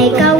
Kung ikaw